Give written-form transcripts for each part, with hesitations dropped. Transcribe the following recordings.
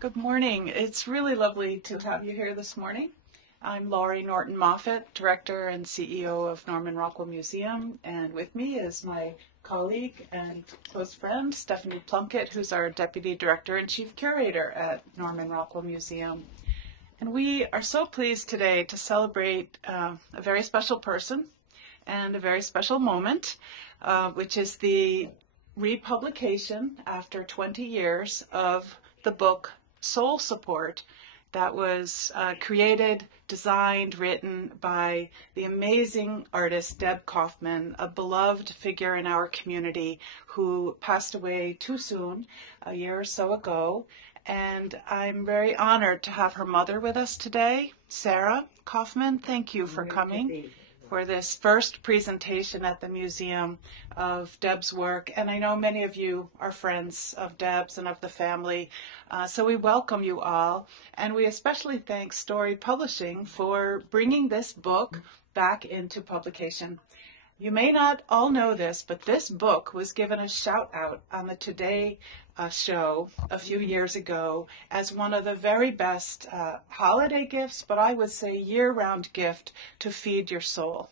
Good morning. It's really lovely to have you here this morning. I'm Laurie Norton Moffat, Director and CEO of Norman Rockwell Museum, and with me is my colleague and close friend, Stephanie Plunkett, who's our Deputy Director and Chief Curator at Norman Rockwell Museum. And we are so pleased today to celebrate a very special person and a very special moment, which is the republication after 20 years of the book Soul Support that was created, designed, written by the amazing artist Deb Koffman, a beloved figure in our community who passed away too soon, a year or so ago. And I'm very honored to have her mother with us today, Sarah Koffman. Thank you for coming for this first presentation at the museum of Deb's work. And I know many of you are friends of Deb's and of the family, so we welcome you all. And we especially thank Story Publishing for bringing this book back into publication. You may not all know this, but this book was given a shout out on the Today show a few years ago as one of the very best holiday gifts, but I would say year-round gift to feed your soul.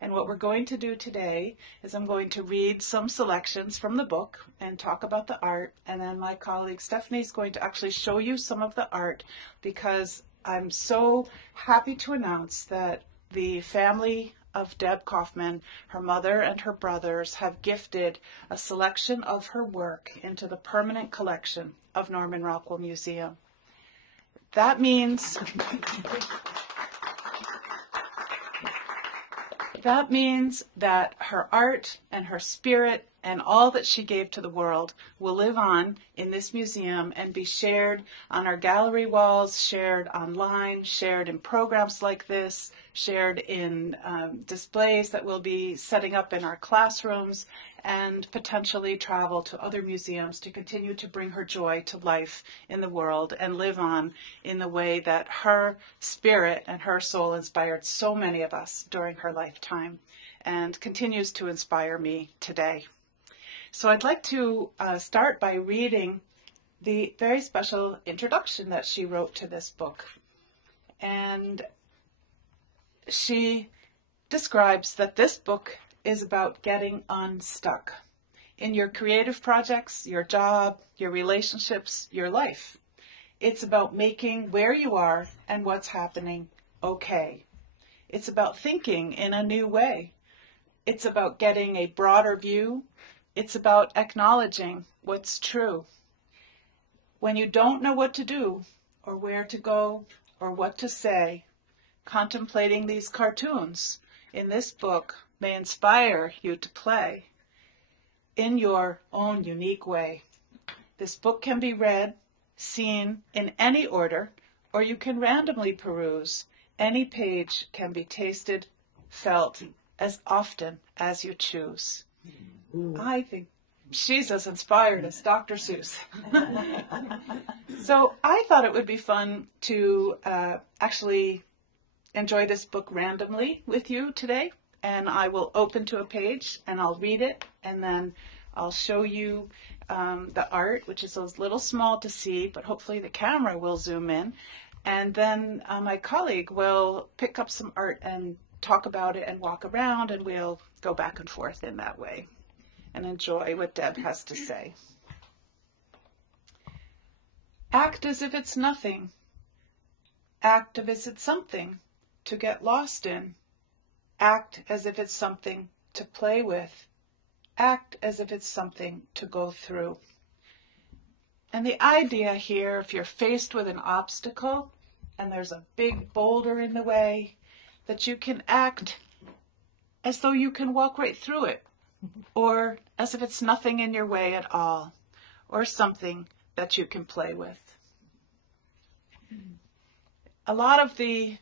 And what we're going to do today is I'm going to read some selections from the book and talk about the art, and then my colleague Stephanie is going to actually show you some of the art, because I'm so happy to announce that the family of Deb Koffman, her mother and her brothers, have gifted a selection of her work into the permanent collection of Norman Rockwell Museum. That means that her art and her spirit and all that she gave to the world will live on in this museum and be shared on our gallery walls, shared online, shared in programs like this, shared in displays that we'll be setting up in our classrooms, and potentially travel to other museums to continue to bring her joy to life in the world and live on in the way that her spirit and her soul inspired so many of us during her lifetime and continues to inspire me today. So I'd like to start by reading the very special introduction that she wrote to this book. And she describes that this book is about getting unstuck in your creative projects, your job, your relationships, your life. It's about making where you are and what's happening okay. It's about thinking in a new way. It's about getting a broader view. It's about acknowledging what's true. When you don't know what to do or where to go or what to say, contemplating these cartoons in this book may inspire you to play in your own unique way. This book can be read, seen in any order, or you can randomly peruse. Any page can be tasted, felt, as often as you choose. I think she's as inspired as Dr. Seuss. So I thought it would be fun to actually enjoy this book randomly with you today. And I will open to a page and I'll read it, and then I'll show you the art, which is a little small to see, but hopefully the camera will zoom in. And then my colleague will pick up some art and talk about it and walk around, and we'll go back and forth in that way and enjoy what Deb has to say. Act as if it's nothing. Act as if it's something to get lost in. Act as if it's something to play with. Act as if it's something to go through. And the idea here, if you're faced with an obstacle and there's a big boulder in the way, that you can act as though you can walk right through it, or as if it's nothing in your way at all, or something that you can play with. A lot of the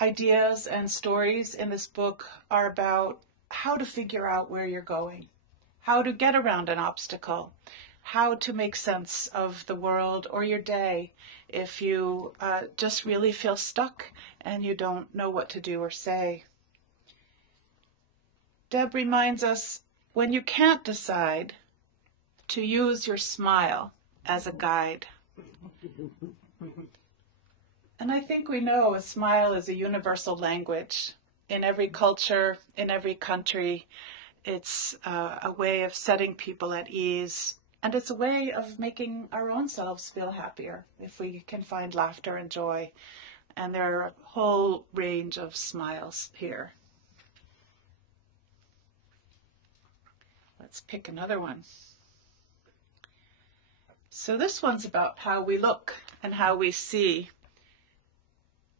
ideas and stories in this book are about how to figure out where you're going, how to get around an obstacle, how to make sense of the world or your day if you just really feel stuck and you don't know what to do or say. Deb reminds us, when you can't decide, to use your smile as a guide. And I think we know a smile is a universal language. In every culture, in every country, it's a way of setting people at ease. And it's a way of making our own selves feel happier if we can find laughter and joy. And there are a whole range of smiles here. Let's pick another one. So this one's about how we look and how we see.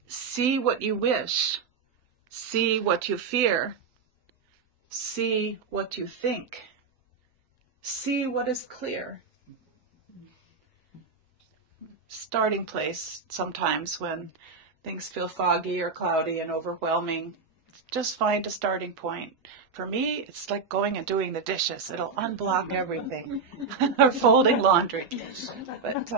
See what you wish. See what you fear. See what you think. See what is clear. Starting place sometimes when things feel foggy or cloudy and overwhelming. Just find a starting point. For me, it's like going and doing the dishes. It'll unblock everything. Or folding laundry. But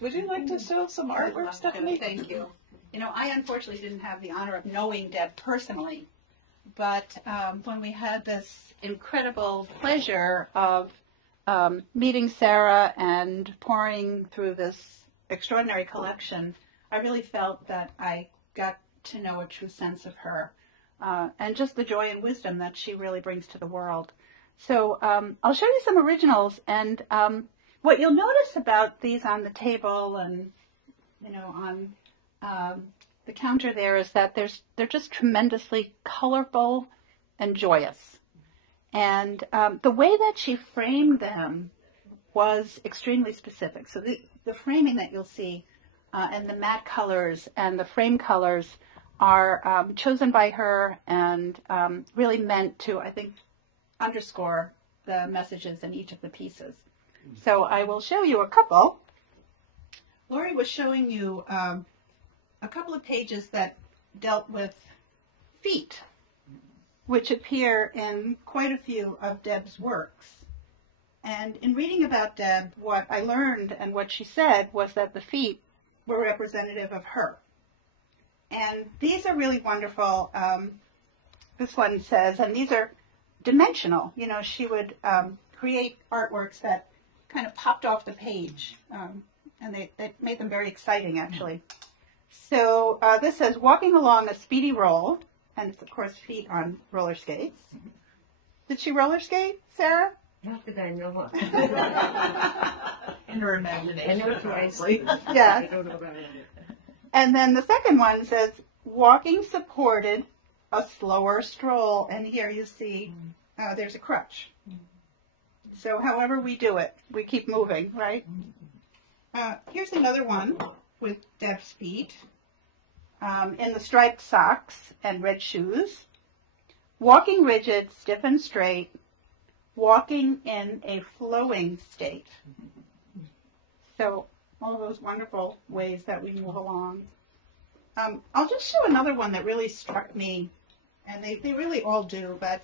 would you like to show some artwork, Stephanie? Thank you. You know, I unfortunately didn't have the honor of knowing Deb personally, but when we had this incredible pleasure of meeting Sarah and pouring through this extraordinary collection, I really felt that I got to know a true sense of her and just the joy and wisdom that she really brings to the world. So I'll show you some originals, and what you'll notice about these on the table and, you know, on the counter there is that they're just tremendously colorful and joyous. And the way that she framed them was extremely specific. So the framing that you'll see and the matte colors and the frame colors are chosen by her and really meant to, I think, underscore the messages in each of the pieces. So I will show you a couple. Lori was showing you a couple of pages that dealt with feet, which appear in quite a few of Deb's works. And in reading about Deb, what I learned and what she said was that the feet were representative of her. And these are really wonderful. This one says, and these are dimensional. You know, she would create artworks that kind of popped off the page, and they made them very exciting, actually. So this says, walking along a speedy roll, and it's, of course, feet on roller skates. Did she roller skate, Sarah? Not that I know of. In her imagination. I know nicely. Yeah. I don't know about it. And then the second one says, walking supported a slower stroll. And here you see there's a crutch. So however we do it, we keep moving, right? Here's another one with Deb's feet in the striped socks and red shoes. Walking rigid, stiff and straight. Walking in a flowing state. So all those wonderful ways that we move along. I'll just show another one that really struck me, and they really all do, but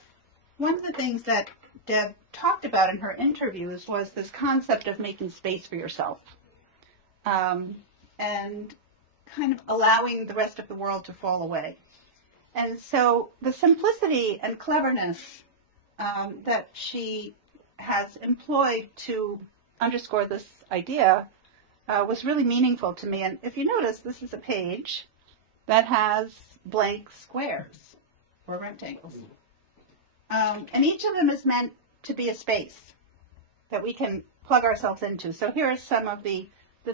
one of the things that Deb talked about in her interviews was this concept of making space for yourself and kind of allowing the rest of the world to fall away. And so the simplicity and cleverness that she has employed to underscore this idea was really meaningful to me. And if you notice, this is a page that has blank squares or rectangles. And each of them is meant to be a space that we can plug ourselves into. So here are some of the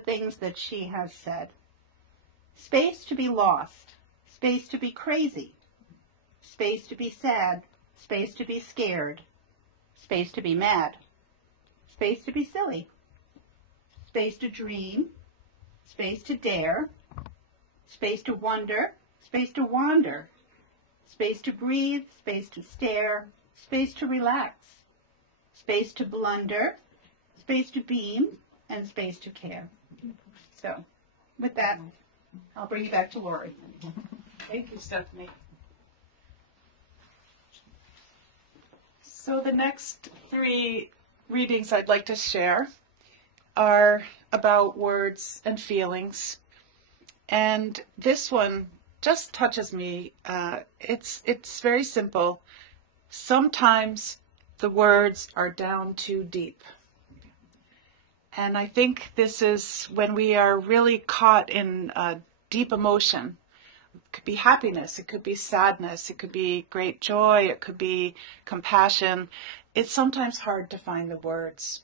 things that she has said. Space to be lost. Space to be crazy. Space to be sad. Space to be scared. Space to be mad. Space to be silly. Space to dream. Space to dare. Space to wonder. Space to wander. Space to breathe. Space to stare. Space to relax. Space to blunder. Space to beam. And space to care. So, with that, I'll bring you back to Lori. Thank you, Stephanie. So the next 3 readings I'd like to share are about words and feelings. And this one just touches me. It's very simple. Sometimes the words are down too deep. And I think this is when we are really caught in deep emotion. It could be happiness, it could be sadness, it could be great joy, it could be compassion. It's sometimes hard to find the words.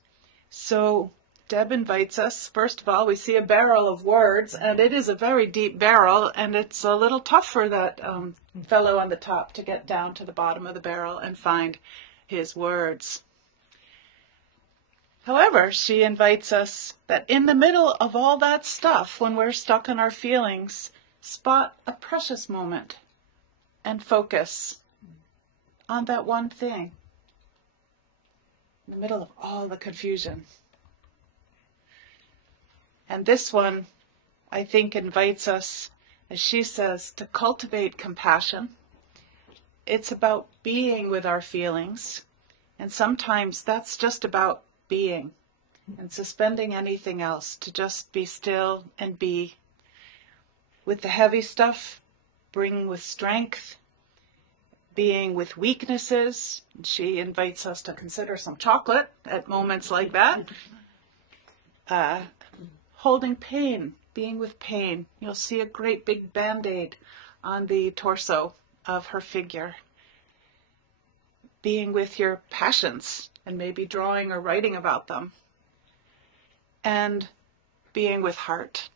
So Deb invites us. First of all, we see a barrel of words, and it is a very deep barrel, and it's a little tough for that fellow on the top to get down to the bottom of the barrel and find his words. However, she invites us that in the middle of all that stuff, when we're stuck in our feelings, spot a precious moment and focus on that one thing in the middle of all the confusion. And this one, I think, invites us, as she says, to cultivate compassion. It's about being with our feelings, and sometimes that's just about being and suspending anything else, to just be still and be. With the heavy stuff, bring with strength, being with weaknesses. She invites us to consider some chocolate at moments like that. Holding pain, being with pain. You'll see a great big Band-Aid on the torso of her figure. Being with your passions and maybe drawing or writing about them. And being with heart.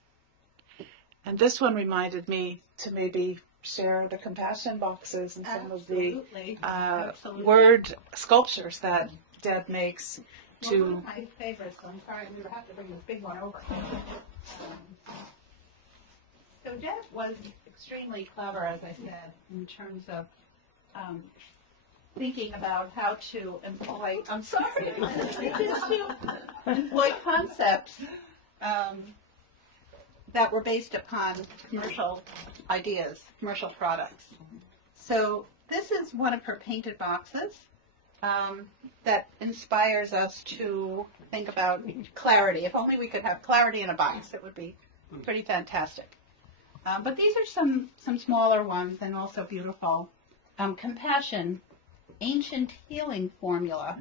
And this one reminded me to maybe share the compassion boxes and some Absolutely. of the word sculptures that Deb makes Well, to... one of my favorites, I'm sorry, we would have to bring this big one over. So Deb was extremely clever, as I said, in terms of thinking about how to employ, I'm sorry, employ concepts that were based upon commercial ideas, commercial products. So this is one of her painted boxes that inspires us to think about clarity. If only we could have clarity in a box, it would be pretty fantastic. But these are some smaller ones and also beautiful. Compassion, ancient healing formula.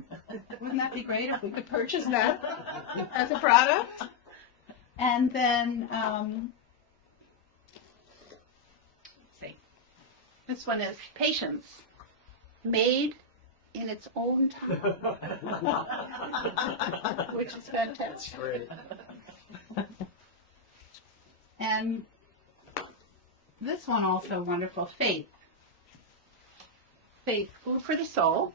Wouldn't that be great if we could purchase that as a product? And then, let's see, this one is patience, made in its own time, which is fantastic. And this one also wonderful, faith. Faith, food for the soul.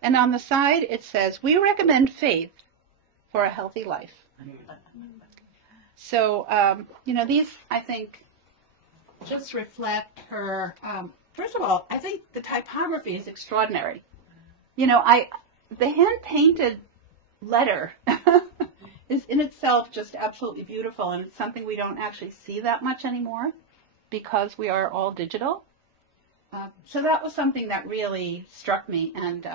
And on the side it says, we recommend faith for a healthy life. So, these, I think, just reflect her, first of all, I think the typography is extraordinary. The hand-painted letter is in itself just absolutely beautiful, and it's something we don't actually see that much anymore because we are all digital. So that was something that really struck me, and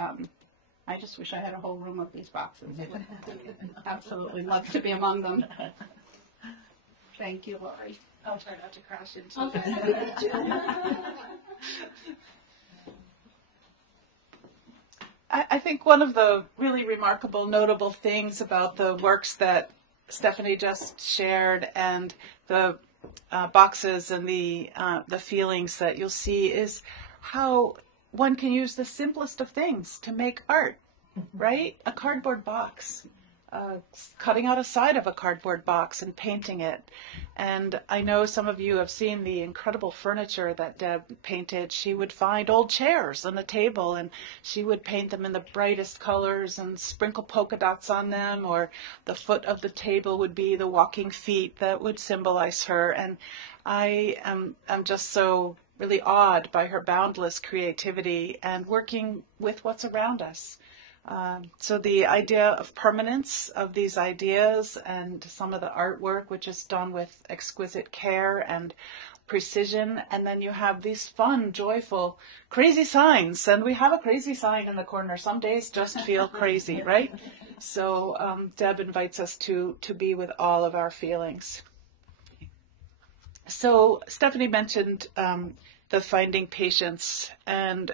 I just wish I had a whole room of these boxes. I would absolutely love to be among them. Thank you, Laurie. I'll try not to crash into it. I think one of the really remarkable, notable things about the works that Stephanie just shared and the boxes and the feelings that you'll see is how one can use the simplest of things to make art, right? A cardboard box, cutting out a side of a cardboard box and painting it. And I know some of you have seen the incredible furniture that Deb painted. She would find old chairs on the table and she would paint them in the brightest colors and sprinkle polka dots on them, or the foot of the table would be the walking feet that would symbolize her. And I am just so really awed by her boundless creativity and working with what's around us. So the idea of permanence of these ideas and some of the artwork, which is done with exquisite care and precision, and then you have these fun, joyful, crazy signs, and we have a crazy sign in the corner. Some days just feel crazy, right? So Deb invites us to be with all of our feelings. So Stephanie mentioned the finding patience, and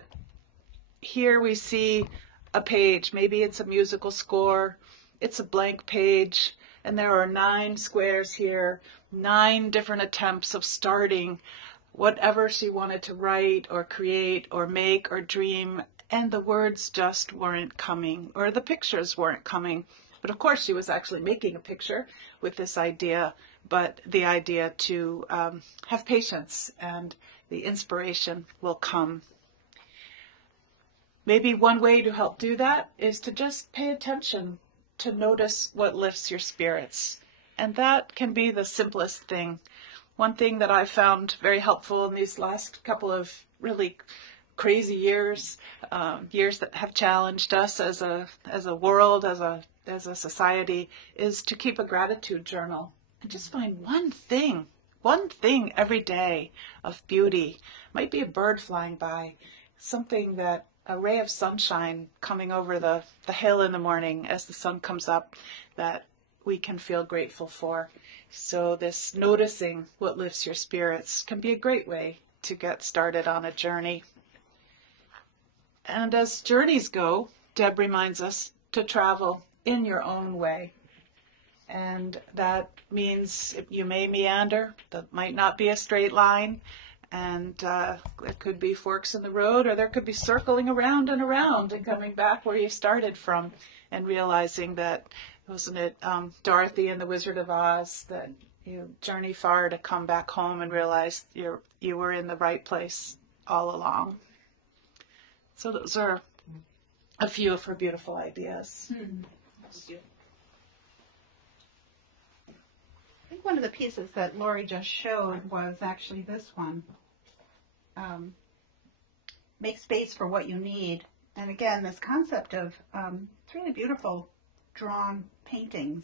here we see a page, maybe it's a musical score, it's a blank page, and there are 9 squares here, 9 different attempts of starting whatever she wanted to write or create or make or dream, and the words just weren't coming, or the pictures weren't coming. But of course, she was actually making a picture with this idea, but the idea to have patience, and the inspiration will come. Maybe one way to help do that is to just pay attention, to notice what lifts your spirits. And that can be the simplest thing. One thing that I found very helpful in these last couple of really crazy years, years that have challenged us as a world, as a society, is to keep a gratitude journal and just find one thing every day of beauty. Might be a bird flying by, something that a ray of sunshine coming over the hill in the morning as the sun comes up that we can feel grateful for. So this noticing what lifts your spirits can be a great way to get started on a journey. And as journeys go, Deb reminds us to travel in your own way. And that means you may meander, that might not be a straight line, and it could be forks in the road, or there could be circling around and coming back where you started from, and realizing that, wasn't it Dorothy and the Wizard of Oz, that you journey far to come back home and realize you were in the right place all along. So those are a few of her beautiful ideas. I think one of the pieces that Lori just showed was actually this one. Make space for what you need. And again, this concept of it's really beautiful drawn paintings,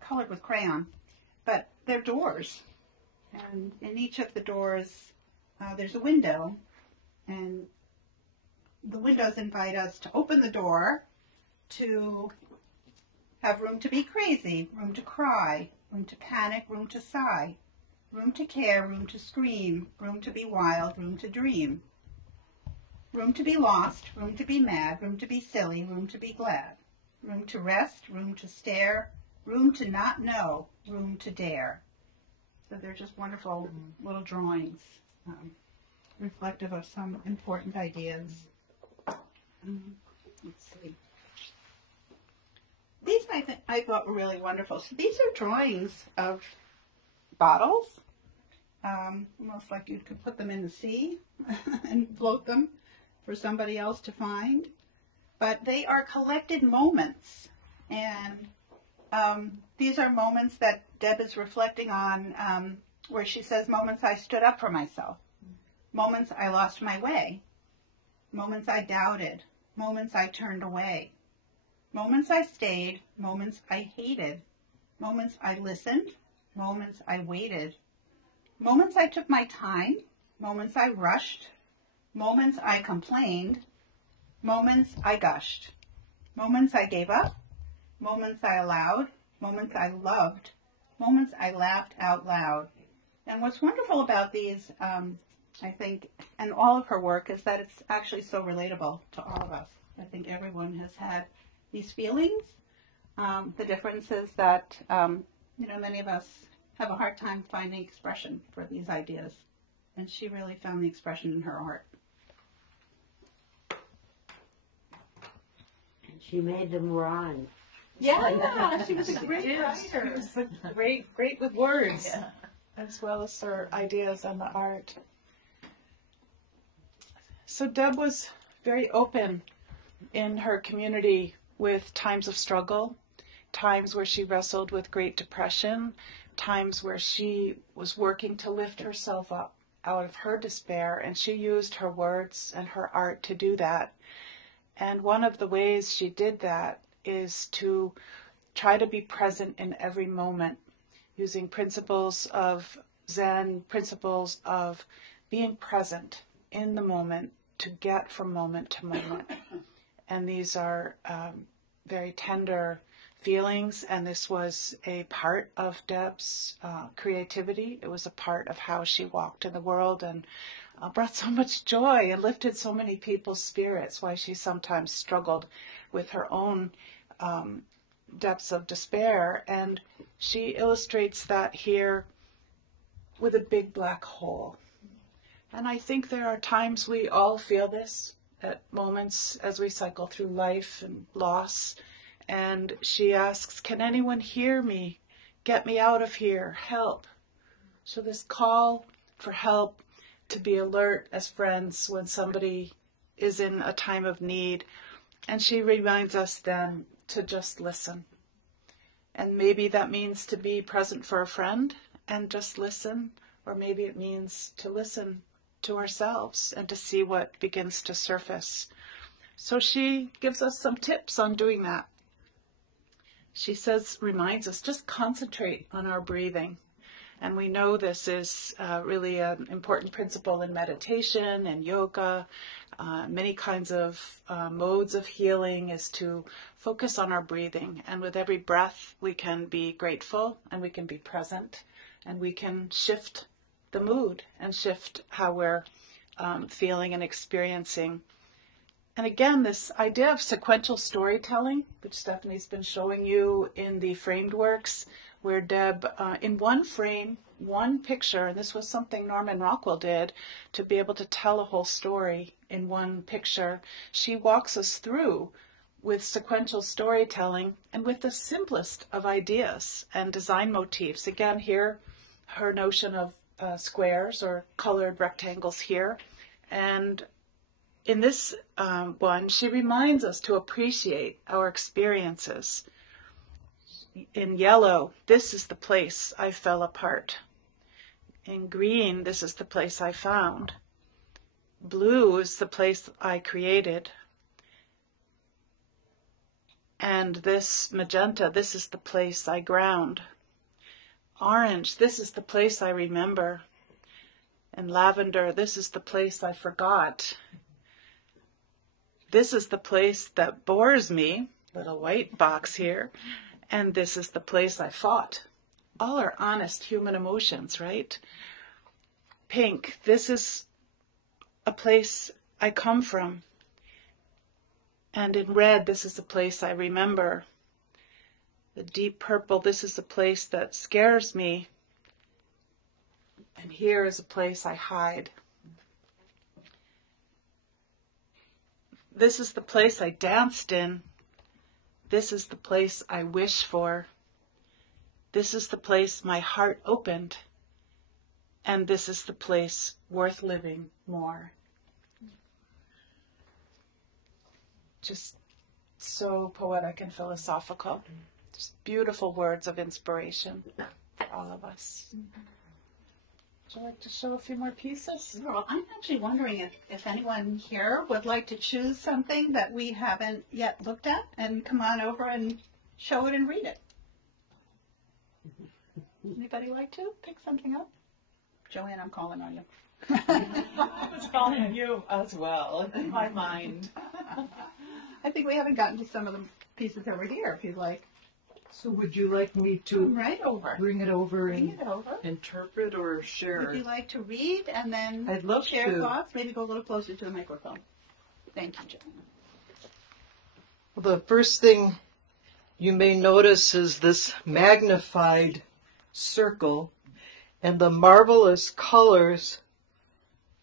colored with crayon, but they're doors. And in each of the doors, there's a window, and the windows invite us to open the door, to have room to be crazy, room to cry, room to panic, room to sigh, room to care, room to scream, room to be wild, room to dream, room to be lost, room to be mad, room to be silly, room to be glad, room to rest, room to stare, room to not know, room to dare. So they're just wonderful little drawings, reflective of some important ideas. Let's see. These I thought were really wonderful. So these are drawings of bottles, almost like you could put them in the sea and float them for somebody else to find. But they are collected moments, and these are moments that Deb is reflecting on, where she says, moments I stood up for myself, moments I lost my way, moments I doubted, moments I turned away, moments I stayed, moments I hated, moments I listened, moments I waited, moments I took my time, moments I rushed, moments I complained, moments I gushed, moments I gave up, moments I allowed, moments I loved, moments I laughed out loud. And what's wonderful about these, I think, and all of her work, is that it's actually so relatable to all of us. I think everyone has had these feelings. The difference is that, many of us have a hard time finding expression for these ideas. And she really found the expression in her art. She made them rhyme. Yeah, she was a great writer. She was great with words, as well as her ideas and the art. So Deb was very open in her community with times of struggle, times where she wrestled with Great Depression, times where she was working to lift herself up out of her despair, and she used her words and her art to do that. And one of the ways she did that is to try to be present in every moment, using principles of Zen, principles of being present in the moment to get from moment to moment. And these are very tender feelings, and this was a part of Deb's creativity. It was a part of how she walked in the world, and brought so much joy and lifted so many people's spirits, why she sometimes struggled with her own depths of despair. And she illustrates that here with a big black hole. And I think there are times we all feel this at moments as we cycle through life and loss. And she asks, can anyone hear me? Get me out of here. Help. So this call for help, to be alert as friends when somebody is in a time of need. And she reminds us then to just listen. And maybe that means to be present for a friend and just listen, or maybe it means to listen to ourselves and to see what begins to surface. So she gives us some tips on doing that. She says, reminds us, just concentrate on our breathing. And we know this is really an important principle in meditation and yoga. Many kinds of modes of healing is to focus on our breathing. And with every breath, we can be grateful and we can be present and we can shift the mood and shift how we're feeling and experiencing. And again, this idea of sequential storytelling, which Stephanie's been showing you in the framed works, where Deb, in one frame, one picture, and this was something Norman Rockwell did, to be able to tell a whole story in one picture, she walks us through with sequential storytelling and with the simplest of ideas and design motifs. Again, here, her notion of squares or colored rectangles here. And in this one, she reminds us to appreciate our experiences. In yellow, this is the place I fell apart. In green, this is the place I found. Blue is the place I created. And this magenta, this is the place I ground. Orange, this is the place I remember. And lavender, this is the place I forgot. This is the place that bores me, little white box here. And this is the place I fought. All are honest human emotions, right? Pink, this is a place I come from. And in red, this is the place I remember. The deep purple, this is the place that scares me. And here is a place I hide. This is the place I danced in. This is the place I wish for. This is the place my heart opened. And this is the place worth living more. Just so poetic and philosophical. Just beautiful words of inspiration for all of us. Would you like to show a few more pieces? Sure. Well, I'm actually wondering if anyone here would like to choose something that we haven't yet looked at and come on over and show it and read it. Anybody like to pick something up? Joanne, I'm calling on you. I was calling you as well in my mind. I think we haven't gotten to some of the pieces over here, if you'd like. So would you like me to Come right over. bring it over Bring and it over. interpret or share? Would you like to read and then I'd love share to. thoughts? Maybe go a little closer to the microphone. Thank you, Joanne. Well, the first thing you may notice is this magnified circle and the marvelous colors.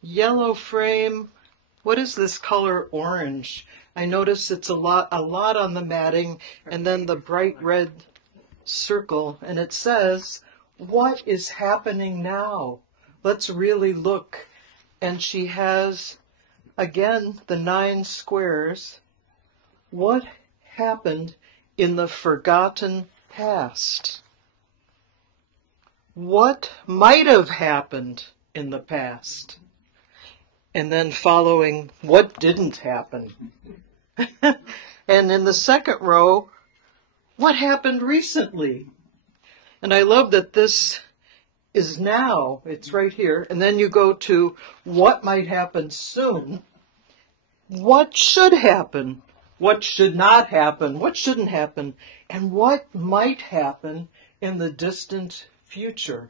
Yellow frame. What is this color? Orange. I notice it's a lot on the matting, and then the bright red circle, and it says, what is happening now? Let's really look. And she has, again, the 9 squares. What happened in the forgotten past? What might have happened in the past? And then following, what didn't happen? And in the second row, what happened recently? And I love that this is now, it's right here. And then you go to what might happen soon. What should happen? What should not happen? What shouldn't happen? And what might happen in the distant future?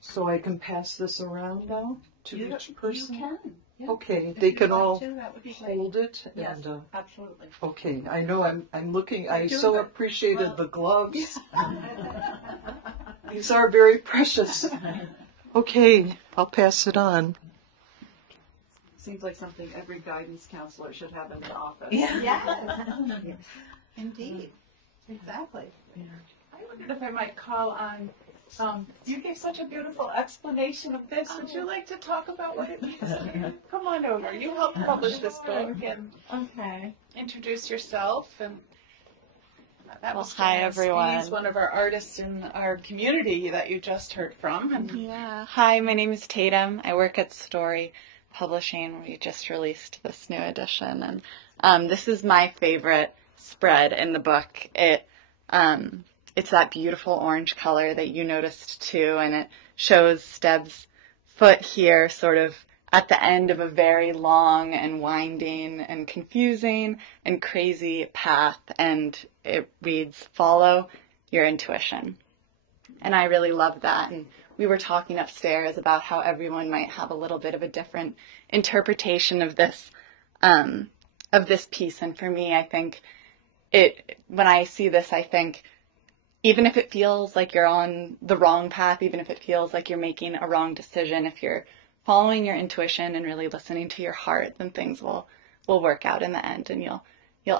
So I can pass this around now. to each person? You can. Yeah. Okay, If they you'd can like all to, that would be great. hold it. Yes, And, absolutely. okay, I know I'm looking. I You're so doing it. appreciated Well- the gloves. These are very precious. Okay, I'll pass it on. Seems like something every guidance counselor should have in their office. Yes. Indeed. Exactly. I wondered if I might call on, you gave such a beautiful explanation of this. Would you like to talk about what it means to you? Come on over. You helped publish this book and Okay. introduce yourself. And that Well, was hi, Janice everyone. Hayes, one of our artists in our community that you just heard from. And Yeah. Hi, my name is Tatum. I work at Story Publishing. We just released this new edition, and this is my favorite spread in the book. It's that beautiful orange color that you noticed too, and it shows Deb's foot here, sort of at the end of a very long and winding and confusing and crazy path, and it reads, "Follow your intuition." And I really love that. And we were talking upstairs about how everyone might have a little bit of a different interpretation of this piece. And for me, I think when I see this, I think even if it feels like you're on the wrong path, even if it feels like you're making a wrong decision, if you're following your intuition and really listening to your heart, then things will work out in the end, and you'll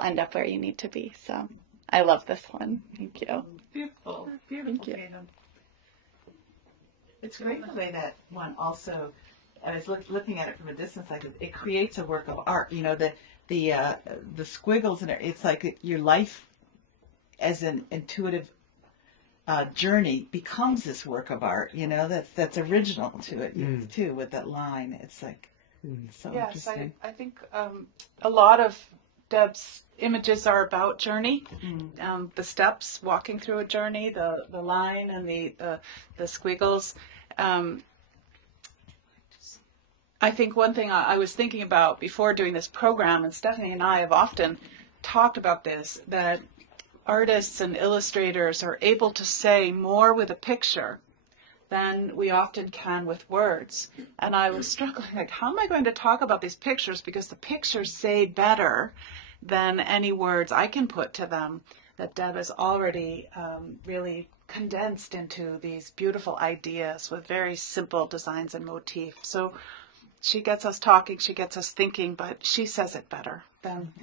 end up where you need to be. So I love this one. Thank you. beautiful, beautiful. Thank you. Tatum. It's great the way that one also, I was looking at it from a distance, like it creates a work of art. You know, the squiggles and it's like your life as an intuitive journey becomes this work of art. You know, that's original to it too, with that line. It's like so Yes, interesting. I think a lot of Deb's images are about journey, the steps, walking through a journey, the line and the squiggles. I think one thing I was thinking about before doing this program, and Stephanie and I have often talked about this, that artists and illustrators are able to say more with a picture than we often can with words. And I was struggling, like, how am I going to talk about these pictures? Because the pictures say better than any words I can put to them, that Deb has already really condensed into these beautiful ideas with very simple designs and motifs. So she gets us talking, she gets us thinking, but she says it better than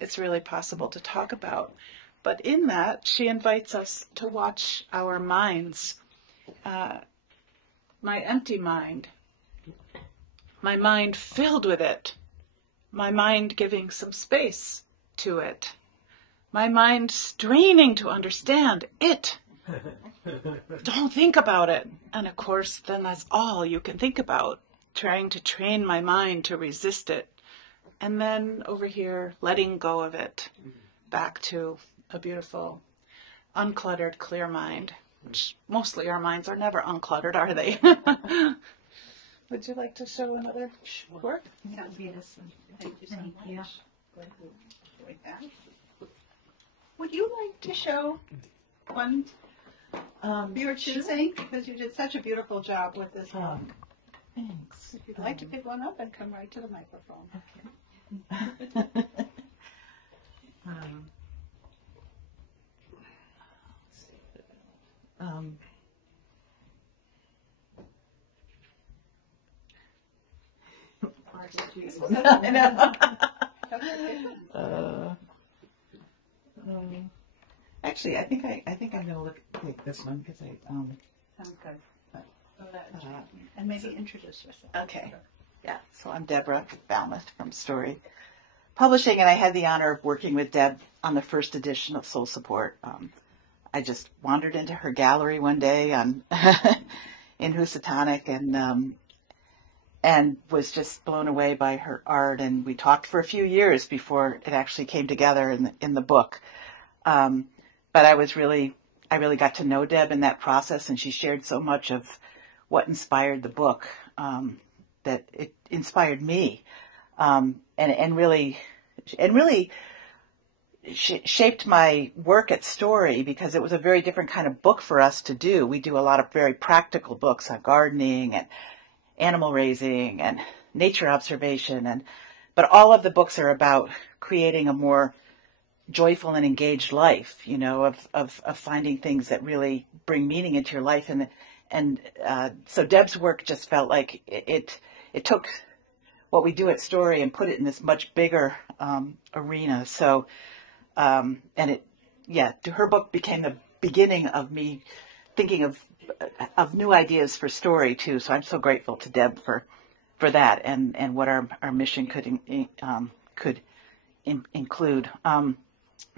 it's really possible to talk about. But in that, she invites us to watch our minds. My empty mind, my mind filled with it, my mind giving some space to it, my mind straining to understand it. Don't think about it. And of course, then that's all you can think about, trying to train my mind to resist it. And then over here, letting go of it, back to a beautiful, uncluttered, clear mind. Which mostly our minds are never uncluttered, are they? Would you like to show another work? That would be this one. Thank you so much. Like that. Would you like to show one you were choosing? Because you did such a beautiful job with this book. Thanks. If you'd like to pick one up and come right to the microphone. Actually, I think I'm gonna take this one because Sounds good. And maybe introduce yourself. Okay. Yeah. So I'm Deborah Falmouth from Story Publishing, and I had the honor of working with Deb on the first edition of Soul Support. I just wandered into her gallery one day on in Housatonic and was just blown away by her art. And we talked for a few years before it actually came together in the book. But I really got to know Deb in that process, and she shared so much of what inspired the book, that it inspired me, and really shaped my work at Story, because it was a very different kind of book for us to do. We do a lot of very practical books on gardening animal raising and nature observation, but all of the books are about creating a more joyful and engaged life, of finding things that really bring meaning into your life. So Deb's work just felt like it took what we do at Story and put it in this much bigger arena. So, her book became the beginning of me thinking of new ideas for Story too. So I'm so grateful to Deb for that and what our mission could include.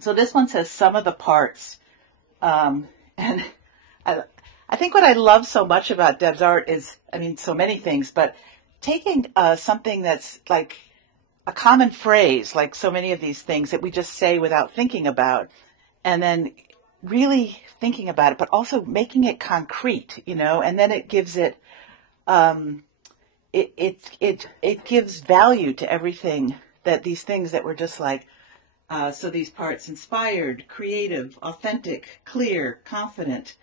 So this one says some of the parts, and I think what I love so much about Deb's art is, so many things, but taking something that's like a common phrase, like so many of these things that we just say without thinking about, and then really thinking about it, but also making it concrete, and then it gives it, it gives value to everything that these things that were just like, so these parts: inspired, creative, authentic, clear, confident,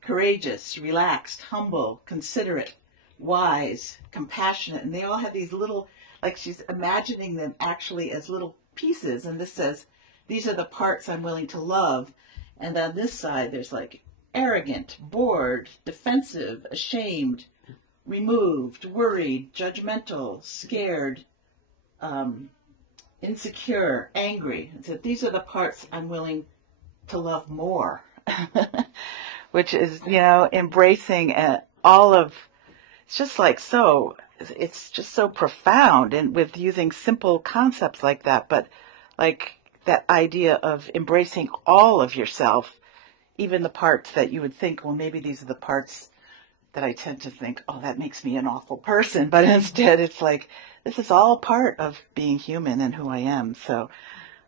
courageous, relaxed, humble, considerate, wise, compassionate. And they all have these little, like she's imagining them actually as little pieces. And this says, these are the parts I'm willing to love. And on this side, there's like arrogant, bored, defensive, ashamed, removed, worried, judgmental, scared, insecure, angry. And so these are the parts I'm willing to love more, which is, embracing all of, it's just like so, it's just so profound, and with using simple concepts like that, but like that idea of embracing all of yourself, even the parts that you would think, well, maybe these are the parts that I tend to think, oh, that makes me an awful person. But instead it's like, this is all part of being human and who I am. So,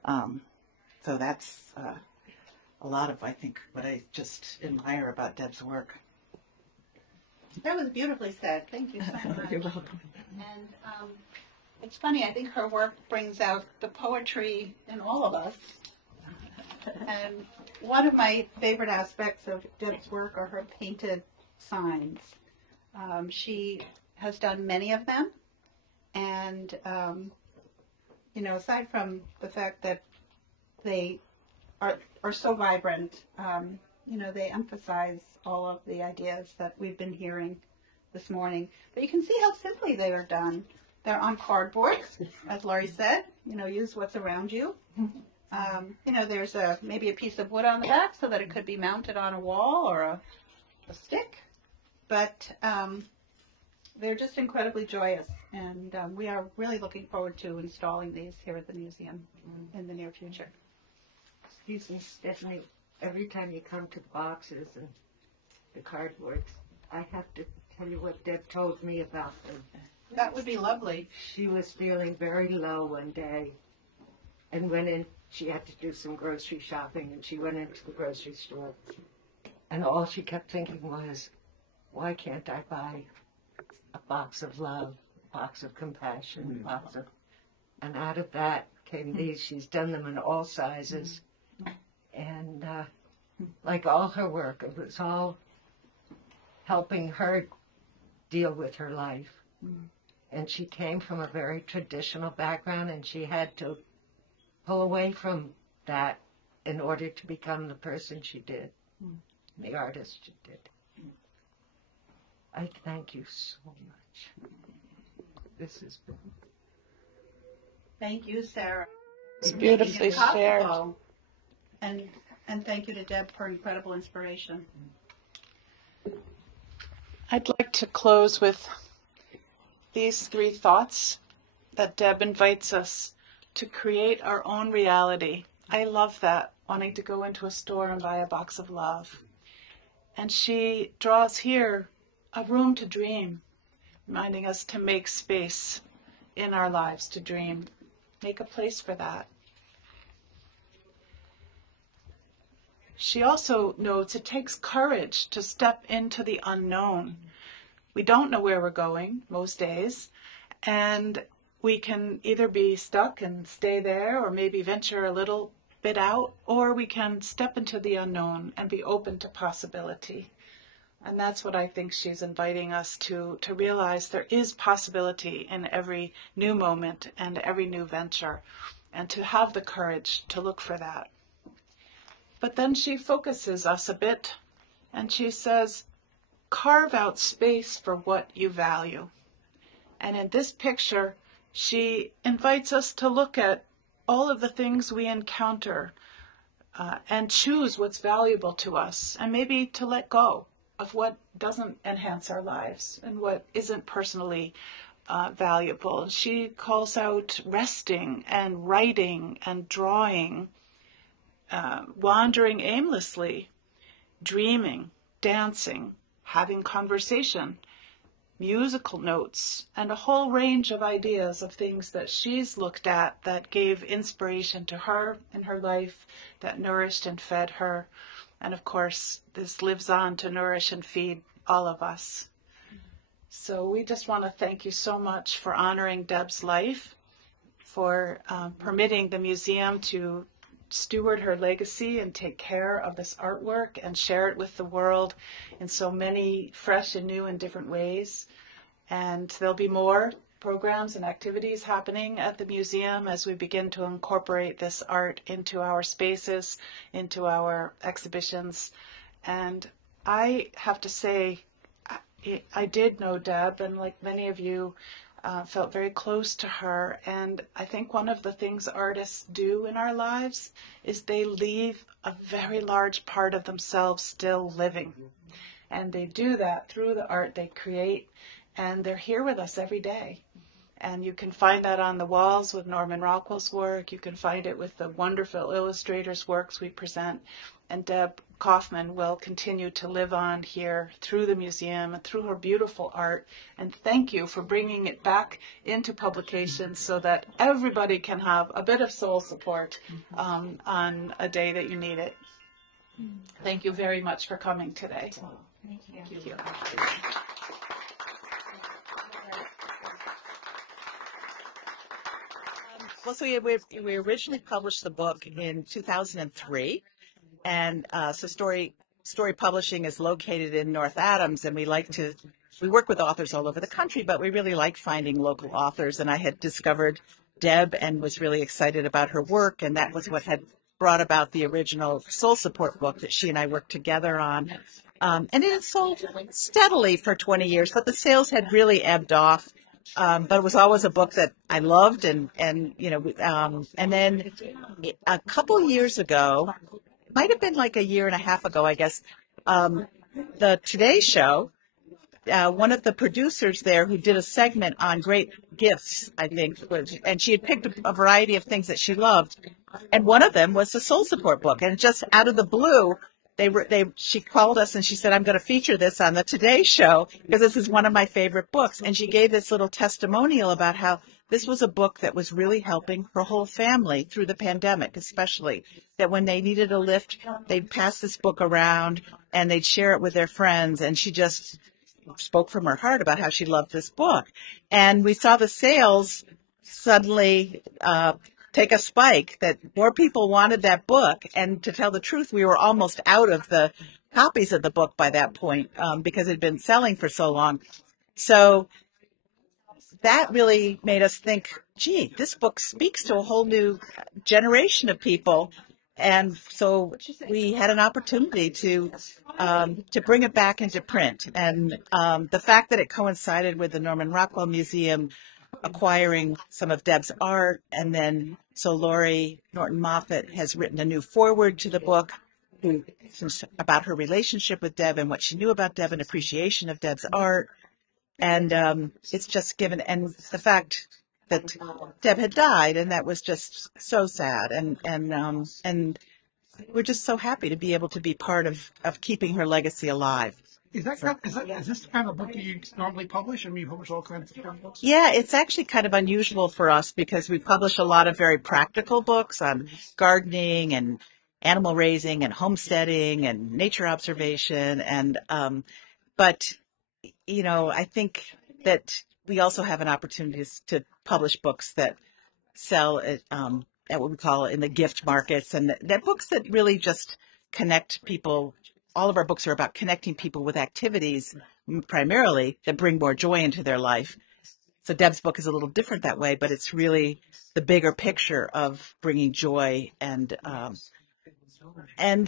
so that's a lot of, I think, what I just admire about Deb's work. That was beautifully said. Thank you so much. You're welcome. And it's funny, I think her work brings out the poetry in all of us. And one of my favorite aspects of Deb's work are her painted signs. She has done many of them. And, aside from the fact that they are so vibrant, they emphasize all of the ideas that we've been hearing this morning. But you can see how simply they are done. They're on cardboard, as Laurie said. Use what's around you. There's maybe a piece of wood on the back so that it could be mounted on a wall or a stick. But they're just incredibly joyous. And we are really looking forward to installing these here at the museum in the near future. Excuse me, Stephanie. Every time you come to the boxes and the cardboards, I have to tell you what Deb told me about them. That would be lovely. She was feeling very low one day and went in. She had to do some grocery shopping, and she went into the grocery store. And all she kept thinking was, why can't I buy a box of love, a box of compassion, a box of... And out of that came these. She's done them in all sizes. And like all her work, it was all helping her deal with her life. And she came from a very traditional background, and she had to pull away from that in order to become the person she did, the artist she did. I thank you so much. This has been... Thank you, Sarah. It's beautifully shared. And thank you to Deb for incredible inspiration. I'd like to close with these 3 thoughts that Deb invites us to create our own reality. I love that, wanting to go into a store and buy a box of love. And she draws here a room to dream, reminding us to make space in our lives to dream. Make a place for that. She also notes it takes courage to step into the unknown. We don't know where we're going most days, and we can either be stuck and stay there or maybe venture a little bit out, or we can step into the unknown and be open to possibility. And that's what I think she's inviting us to realize there is possibility in every new moment and every new venture, and to have the courage to look for that. But then she focuses us a bit and she says, carve out space for what you value. And in this picture, she invites us to look at all of the things we encounter and choose what's valuable to us, and maybe to let go of what doesn't enhance our lives and what isn't personally valuable. She calls out resting and writing and drawing, wandering aimlessly, dreaming, dancing, having conversation, musical notes, and a whole range of ideas of things that she's looked at that gave inspiration to her in her life, that nourished and fed her. And of course, this lives on to nourish and feed all of us. So we just want to thank you so much for honoring Deb's life, for permitting the museum to steward her legacy and take care of this artwork and share it with the world in so many fresh and new and different ways. And there'll be more programs and activities happening at the museum as we begin to incorporate this art into our spaces, into our exhibitions. And I have to say, I did know Deb, and like many of you, felt very close to her. And I think one of the things artists do in our lives is they leave a very large part of themselves still living. And they do that through the art they create, and they're here with us every day. And you can find that on the walls with Norman Rockwell's work. You can find it with the wonderful illustrators' works we present. And Deb Koffman will continue to live on here through the museum and through her beautiful art. And thank you for bringing it back into publication so that everybody can have a bit of soul support on a day that you need it. Thank you very much for coming today. Thank you. Well, so we originally published the book in 2003, and so Story Publishing is located in North Adams, and we work with authors all over the country, but we really like finding local authors. And I had discovered Deb and was really excited about her work, and that was what had brought about the original Soul Support book that she and I worked together on. And it had sold steadily for 20 years, but the sales had really ebbed off. But it was always a book that I loved, and then a couple years ago, it might have been like a year and a half ago, I guess, the Today Show, one of the producers there who did a segment on great gifts, I think, and she had picked a variety of things that she loved, and one of them was the Soul Support book, and just out of the blue, she called us and she said, I'm going to feature this on the Today Show because this is one of my favorite books. And she gave this little testimonial about how this was a book that was really helping her whole family through the pandemic, especially that when they needed a lift, they'd pass this book around and they'd share it with their friends. And she just spoke from her heart about how she loved this book. And we saw the sales suddenly take a spike, that more people wanted that book. And to tell the truth, we were almost out of the copies of the book by that point because it had been selling for so long. So that really made us think, gee, this book speaks to a whole new generation of people. And so we had an opportunity to bring it back into print. And the fact that it coincided with the Norman Rockwell Museum acquiring some of Deb's art, and then so Laurie Norton Moffat has written a new foreword to the book about her relationship with Deb and what she knew about Deb and appreciation of Deb's art. And it's just given, and the fact that Deb had died, and that was just so sad, and we're just so happy to be able to be part of keeping her legacy alive. Is this the kind of book that you normally publish? I mean, you publish all kinds of books? Yeah, it's actually kind of unusual for us because we publish a lot of very practical books on gardening and animal raising and homesteading and nature observation. And but, you know, I think that we also have an opportunity to publish books that sell at what we call in the gift markets, and that books that really just connect people all of our books are about connecting people with activities primarily that bring more joy into their life. So Deb's book is a little different that way, but it's really the bigger picture of bringing joy and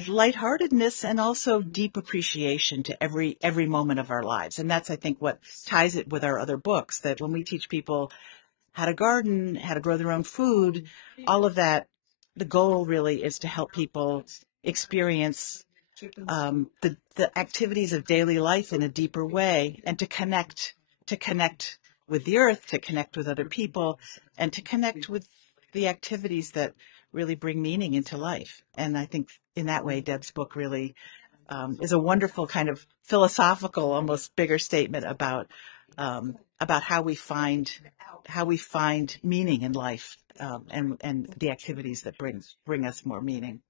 lightheartedness and also deep appreciation to every moment of our lives. And that's, I think, what ties it with our other books, that when we teach people how to garden, how to grow their own food, all of that, the goal really is to help people experience the activities of daily life in a deeper way, and to connect with the earth, to connect with other people, and to connect with the activities that really bring meaning into life. And I think in that way, Deb's book really is a wonderful kind of philosophical, almost bigger statement about how we find meaning in life, and the activities that bring us more meaning.